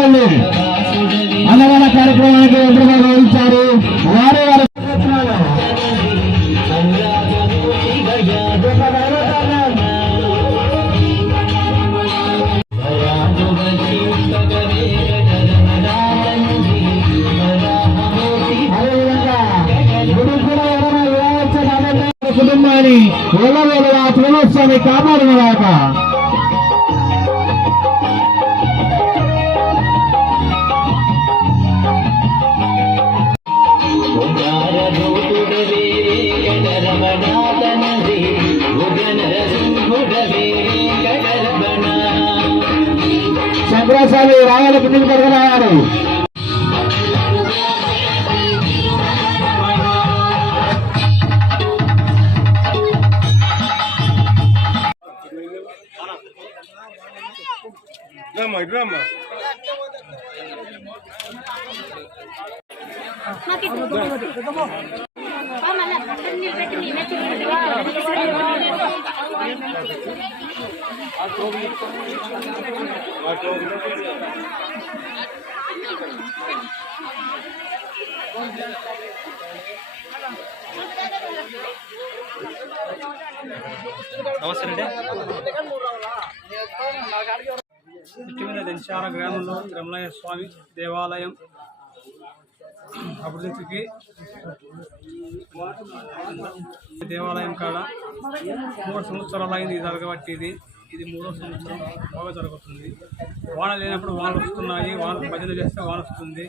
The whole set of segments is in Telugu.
కుంపల్లి అన్నదాన కార్యక్రమానికి ఎదురుగా వహించారు వారే వారి కుటుంబాన్ని ఎల్లవేళలా త్రిమోత్సవాన్ని కాపాడునగాక శంకరాచార్య పుణ్యం కడగరాయారు రామ్మా ఇటు రామ్మా నమస్తే అండి. ఇటీవల గ్రామంలో రమణయ్య స్వామి దేవాలయం అభివృద్ధికి దేవాలయం కాడ మూడు సంవత్సరాలు అయింది ఇది జరగబట్టి ఇది ఇది మూడో సంవత్సరం బాగా జరుగుతుంది. వాన లేనప్పుడు వానలు వస్తున్నాయి. వాన భజన చేస్తే వాన వస్తుంది.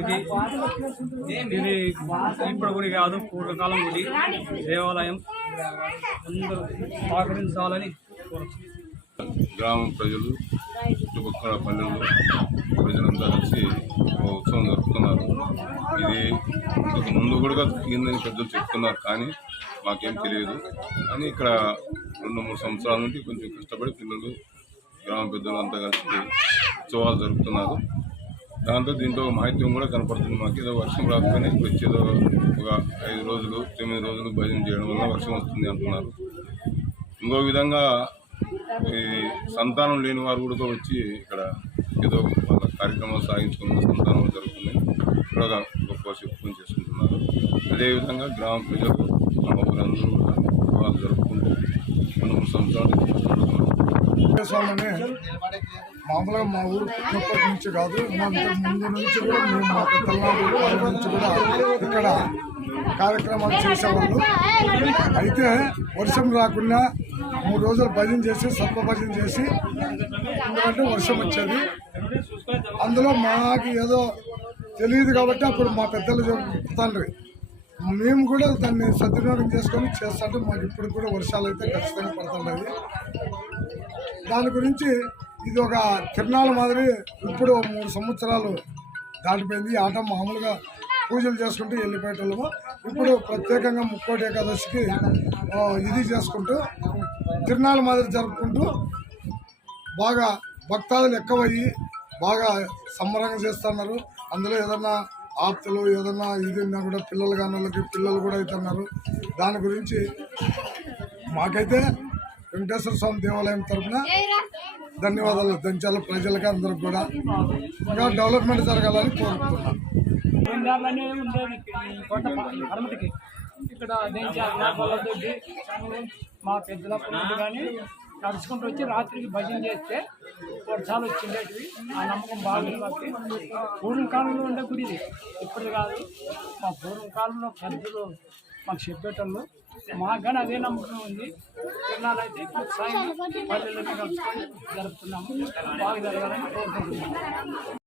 ఇది ఇది ఇప్పుడు గుడి కాదు పూర్వకాలం గుడి. దేవాలయం అందరూ సహకరించాలని కోరుతుంది గ్రామం ప్రజలు చుట్టుపక్కల పల్లెలు ప్రజలంతా కలిసి ఒక ఉత్సవం జరుపుతున్నారు ఇది ఇంతకు ముందు కూడా జరిగిందని పెద్దలు చెప్తున్నారు కానీ మాకేం తెలియదు. కానీ ఇక్కడ రెండు మూడు సంవత్సరాల నుండి కొంచెం కష్టపడి పిల్లలు గ్రామ పెద్దలు అంతా కలిసి ఉత్సవాలు జరుపుతున్నారు. దాంతో దీంతో మాహిత్యం కూడా కనపడుతుంది మాకు. ఏదో వర్షం రాకపోయినా ఇప్పుడు వచ్చేదో ఒక ఐదు రోజులు తొమ్మిది రోజులు భజన చేయడం వల్ల వర్షం వస్తుంది అంటున్నారు. ఇంకో విధంగా ఈ సంతానం లేని వారు కూడా వచ్చి ఇక్కడ ఏదో వాళ్ళ కార్యక్రమం సాగించుకున్న సంతానం జరుగుతుంది. ఇక్కడ గొప్ప చెప్పుకొని చేసుకుంటున్నారు. అదేవిధంగా గ్రామ ప్రజలు మా కూడా వాళ్ళు జరుపుకుంటూ రెండు మూడు సంవత్సరాలు మామూలుగా మా ఊరు పుట్టినప్పటి నుంచి కాదు ఇంతకు ముందు నుంచి కూడా మేము మా పిల్లల నుంచి కూడా ఇక్కడ కార్యక్రమాలు చేసేవాళ్ళు అయితే వర్షం రాకుండా మూడు రోజులు భజన చేసి సర్వ భజన చేసి ఎందుకంటే వర్షం వచ్చేది అందులో మాకు ఏదో తెలియదు కాబట్టి అప్పుడు మా పెద్దలు చెప్తాండ్రి మేము కూడా దాన్ని సద్వినియోగం చేసుకొని చేస్తుంటే మాకు ఇప్పుడు కూడా వర్షాలు అయితే ఖచ్చితంగా పడుతున్నాయి దాని గురించి ఇది ఒక తిరునాళ్ళ మాదిరి ఇప్పుడు మూడు సంవత్సరాలు దాటిపోయింది ఈ ఆట మామూలుగా పూజలు చేసుకుంటూ వెళ్ళిపోయేటోళ్ళము ఇప్పుడు ప్రత్యేకంగా ముక్కోటి ఏకాదశికి ఇది చేసుకుంటూ తిరునాళ్ళ మాదిరి జరుపుకుంటూ బాగా భక్తాదులు ఎక్కువయ్యి బాగా సంబరంగా చేస్తున్నారు. అందులో ఏదన్నా ఆప్తులు ఏదన్నా ఇది ఉన్నా కూడా పిల్లలు కాని వాళ్ళకి పిల్లలు కూడా అవుతున్నారు. దాని గురించి మాకైతే వెంకటేశ్వర స్వామి దేవాలయం తరఫున ధన్యవాదాలు. దంచాల ప్రజలకి అందరూ కూడా ఇంకా డెవలప్మెంట్ జరగాలని కోరుకుంటున్నాను. ఇక్కడ మా పెద్దల నుండి కానీ నడుచుకుంటూ వచ్చి రాత్రికి భజన చేస్తే వర్షాలు వచ్చిండేటివి. ఆ నమ్మకం బాగుంది మాకు పూర్వం కాలంలో ఉండే గుడి ఇది ఇప్పుడు కాదు మా పూర్వం కాలంలో పెద్దలు మాకు చెప్పేటోళ్ళు మాకు కానీ అదే నమ్మకం ఉంది. తిరణాలైతే సాయం పల్లెల్లో కలుసుకొని జరుపుతున్నాము. బాగా జరగాలని కోరుకుంటున్నాము.